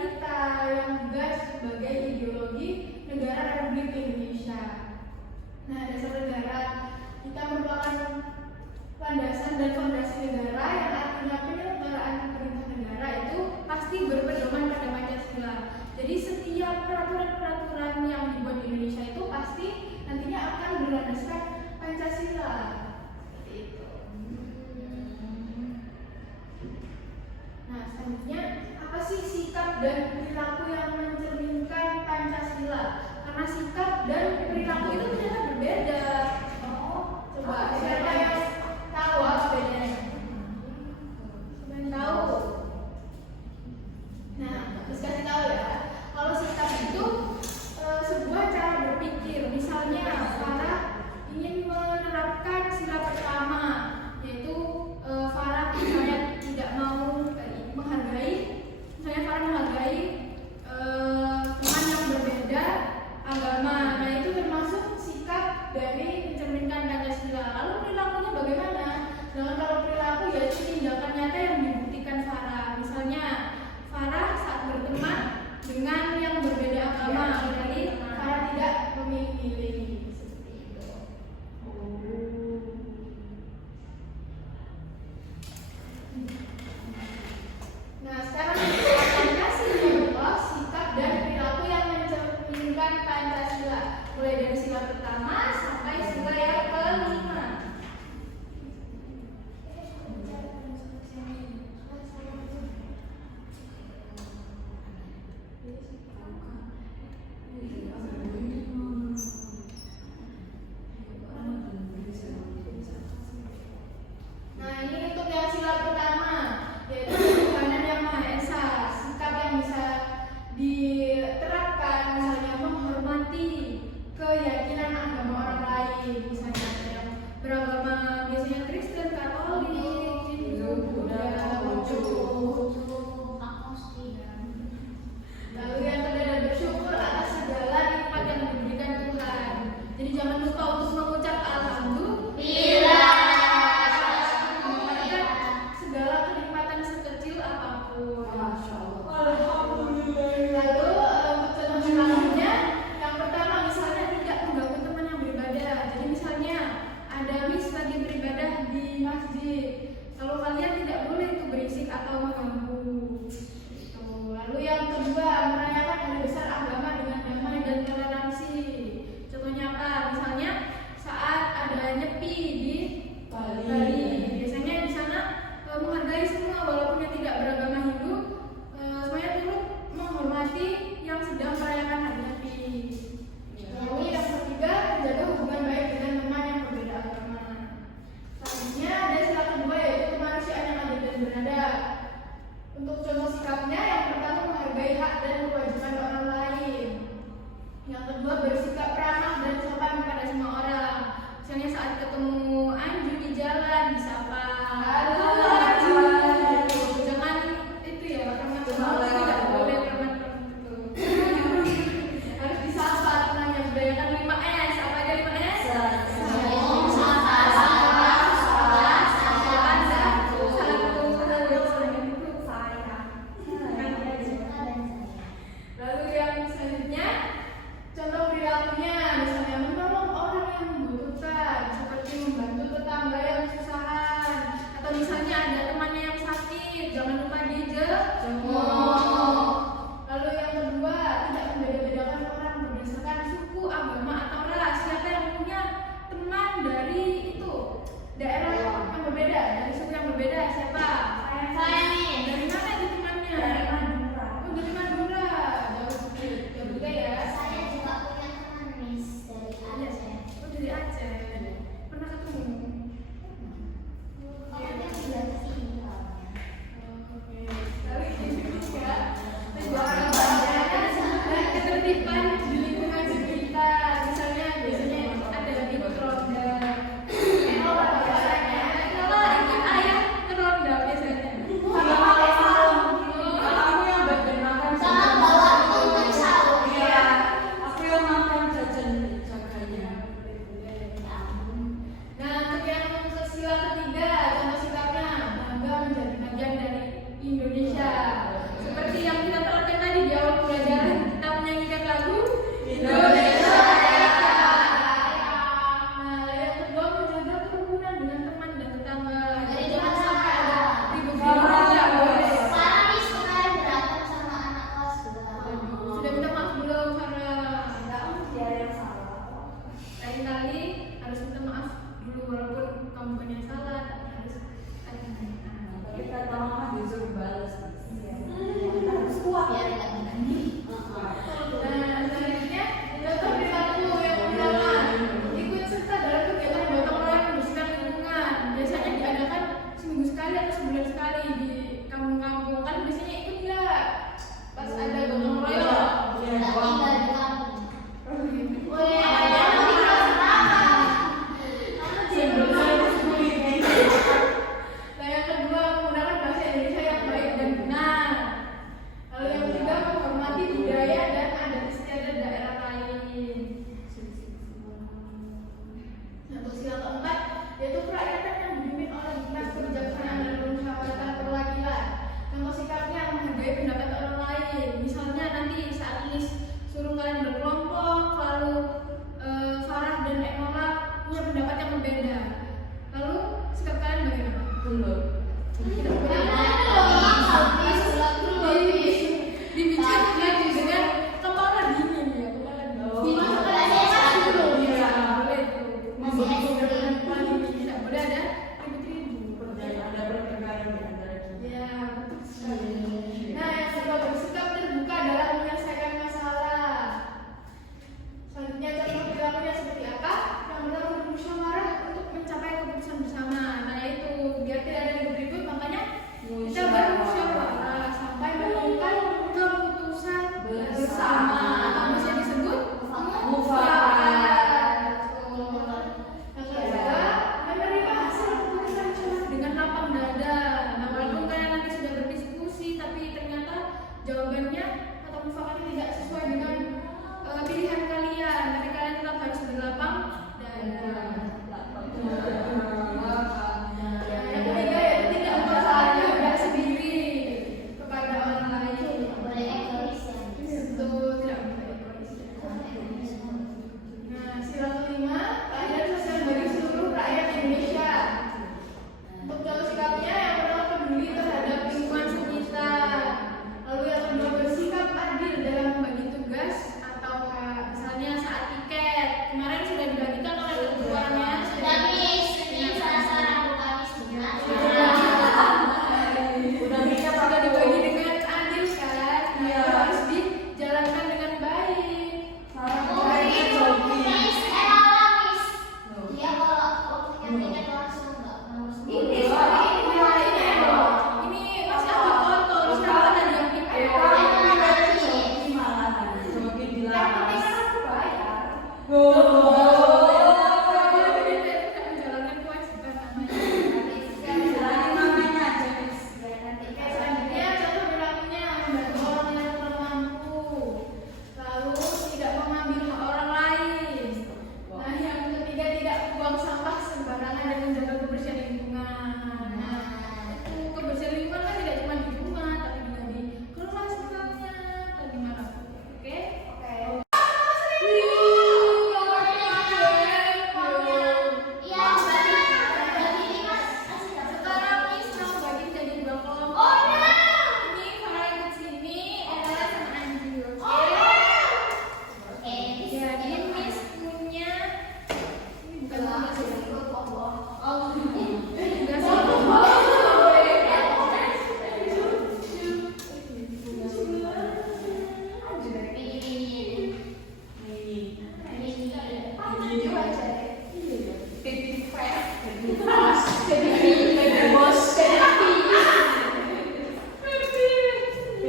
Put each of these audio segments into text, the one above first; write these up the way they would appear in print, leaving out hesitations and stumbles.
kita yang juga sebagai ideologi negara Republik Indonesia. Nah, dasar negara kita merupakan landasan dan fondasi negara yang artinya penyelenggaraan pemerintah negara itu pasti berpedoman pada Pancasila. Jadi setiap peraturan-peraturan yang dibuat di Indonesia itu pasti nantinya akan berlandaskan Pancasila. Seperti itu. Nah, selanjutnya apa sih sikap dan perilaku yang mencerminkan Pancasila? Karena sikap dan perilaku itu ternyata berbeda. Coba siapa yang tahu apa bedanya? Siapa yang tahu? Nah, terus kasih tahu ya. Kalau sikap itu sebuah cara berpikir. Misalnya Farah ingin menerapkan sila pertama, yaitu Farah misalnya tidak mau menghargai, misalnya Farah menghargai teman yang berbeda agama. Nah, itu termasuk sikap dari mencerminkan Pancasila. Lalu perilakunya bagaimana? Dengan kalau perilaku yaitu tindakan nyata yang dibuktikan Farah. Misalnya Farah saat berteman dengan yang berbeda agama, berarti Farah tidak memilih-milih. Seperti itu. Nah, sekarang Pancasila adalah sikap dan perilaku yang mencerminkan Pancasila, mulai dari sila pertama sampai sila yang kelima. Nah, ini untuk yang sila pertama, yaitu Tuhanan Yang Maha Esa. Sikap yang bisa diterapkan, misalnya menghormati keyakinan agama orang lain, misalnya ada yang beragama biasanya Kristen, Katolik, Hindu, Buddha, lalu yang kedua bersyukur atas segala nikmat yang diberikan Tuhan. Jadi jangan lupa untuk mengucap alhamdulillah. Segala kenikmatan sekecil apapun. Alhamdulillah. Lalu untuk contoh perilakunya, yang pertama misalnya tidak mengganggu teman yang beribadah. Jadi misalnya ada mis lagi beribadah di masjid, kalau kalian tidak boleh itu berisik atau mengganggu. Lalu yang kedua, merayakan hari besar agama dengan damai dan toleransi. Contohnya apa? Misalnya saat ada nyepi di Bali. Biasanya di sana menghargai semua walaupun yang tidak beragama Hindu, semuanya turut menghormati yang sedang merayakan hari nyepi. Lalu yang ketiga, menjaga hubungan baik dengan teman yang berbeda agama. Selanjutnya ada sila kedua, yaitu kemanusiaan yang adil dan beradab. Untuk contoh sikapnya, yang pertama menghargai hak dan kewajiban orang lain. Yang kedua bersikap ramah dan sopan kepada semua orang. Misalnya saat ketemu Anju di jalan disapa, halo Anju. Jangan itu ya, teman-teman tidak boleh teman-teman itu. Harus disapa namanya, budayakan 5S. Apa aja 5S? Lalu yang selanjutnya, contoh perilakunya, misalnya menolong orang yang membutuhkan, seperti membantu tetangga yang kesusahan, atau misalnya ada temannya yang sakit, jangan lupa dijenguk. Lalu yang kedua, tidak membeda-bedakan orang berdasarkan suku, agama, atau ras. Siapa yang punya teman dari itu daerah yang berbeda, dari suku yang berbeda? Siapa? Saya nih. Dari mana itu temannya? Dari Madura. Oh, dari Madura. Jauh juga ya. Saya juga punya teman Miss dari Aceh. Oh, dari Aceh. Pernah ketemu? Orangnya sudah kesini orangnya. Oke. Lalu ini juga orang ketertiban di lingkungan sekitar. Misalnya biasanya ada ikut ronda. Kalau ikut ayah ke ronda biasanya. Aku yang makan Sama bawa untuk sahur ya. aku yang makan jajan jaganya. Nah, untuk yang sila ketiga, contoh sikapnya bangga menjadi bagian dari Indonesia. Seperti yang kita terapkan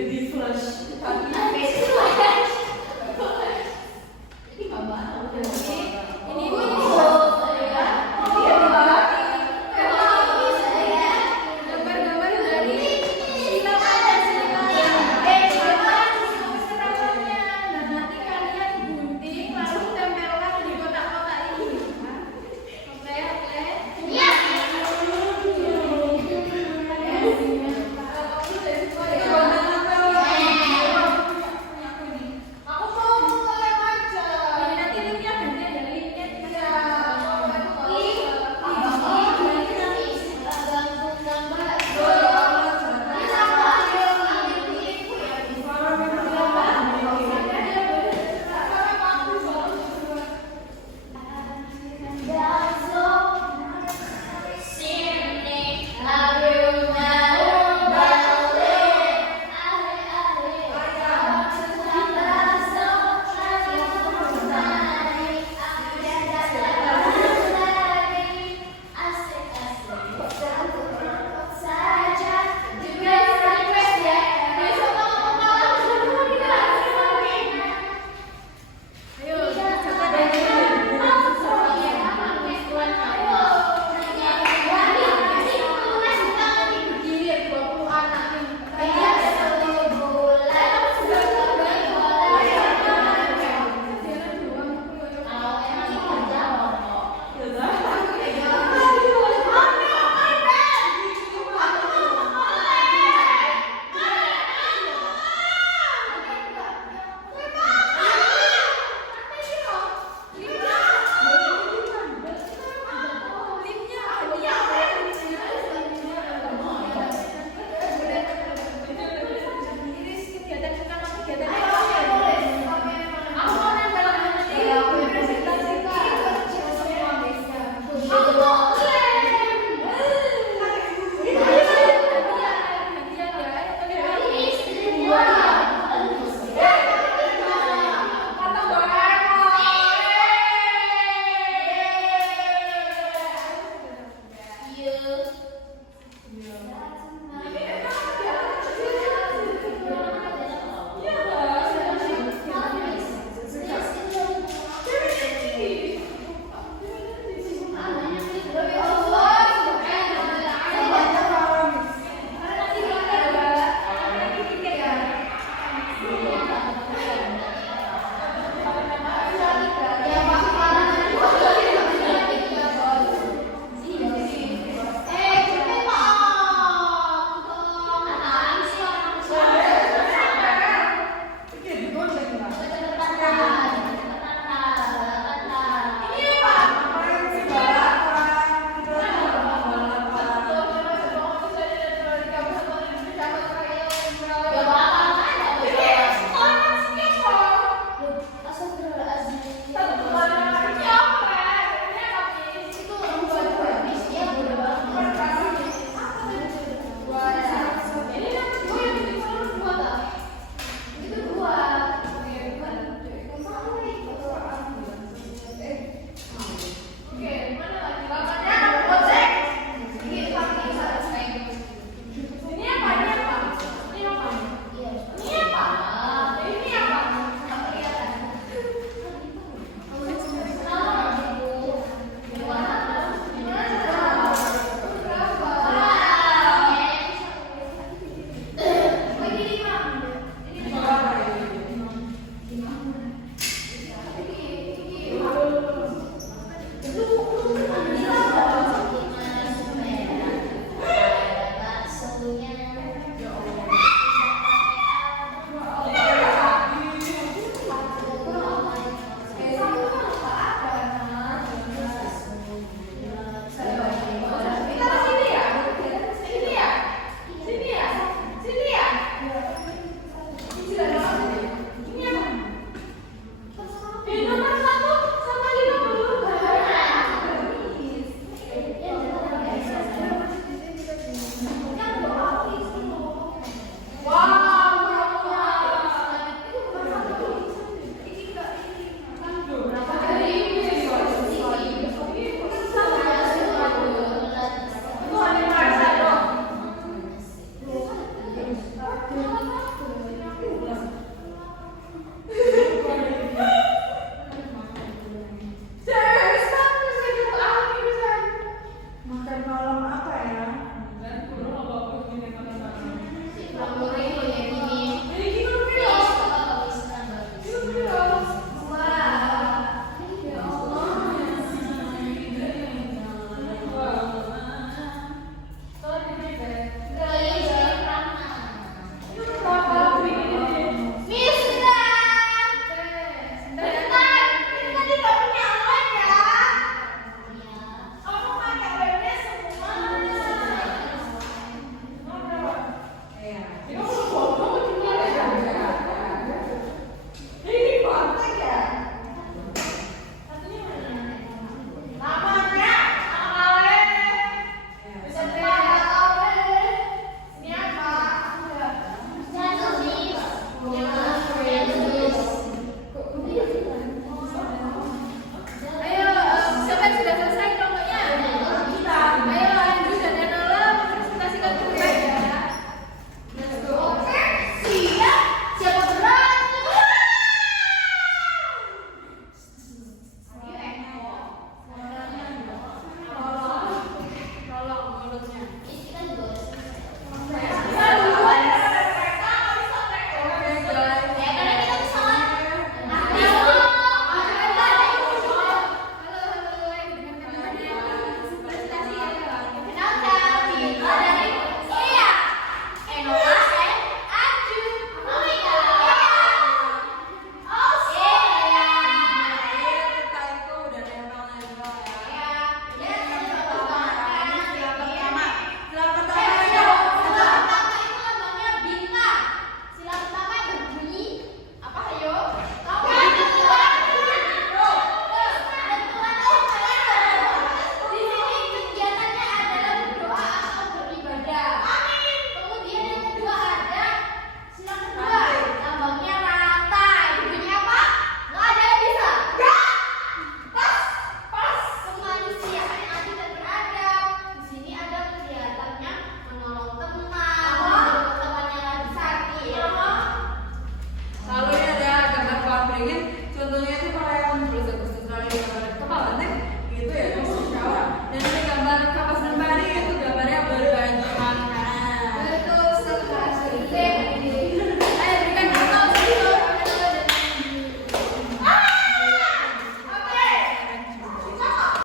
Lebih flush. Tapi